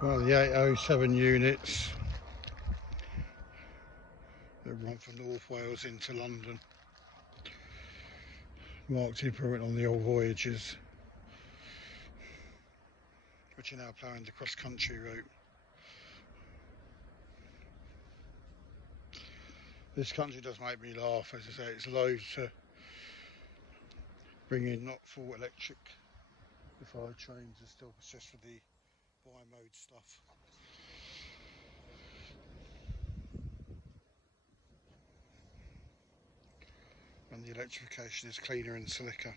One of the 807 units that run from North Wales into London, marked improvement on the old voyages, which are now planned the cross-country route. This country does make me laugh. As I say, it's loads to bring in, not full electric. The fire trains are still just for the bi-mode stuff. And the electrification is cleaner and slicker.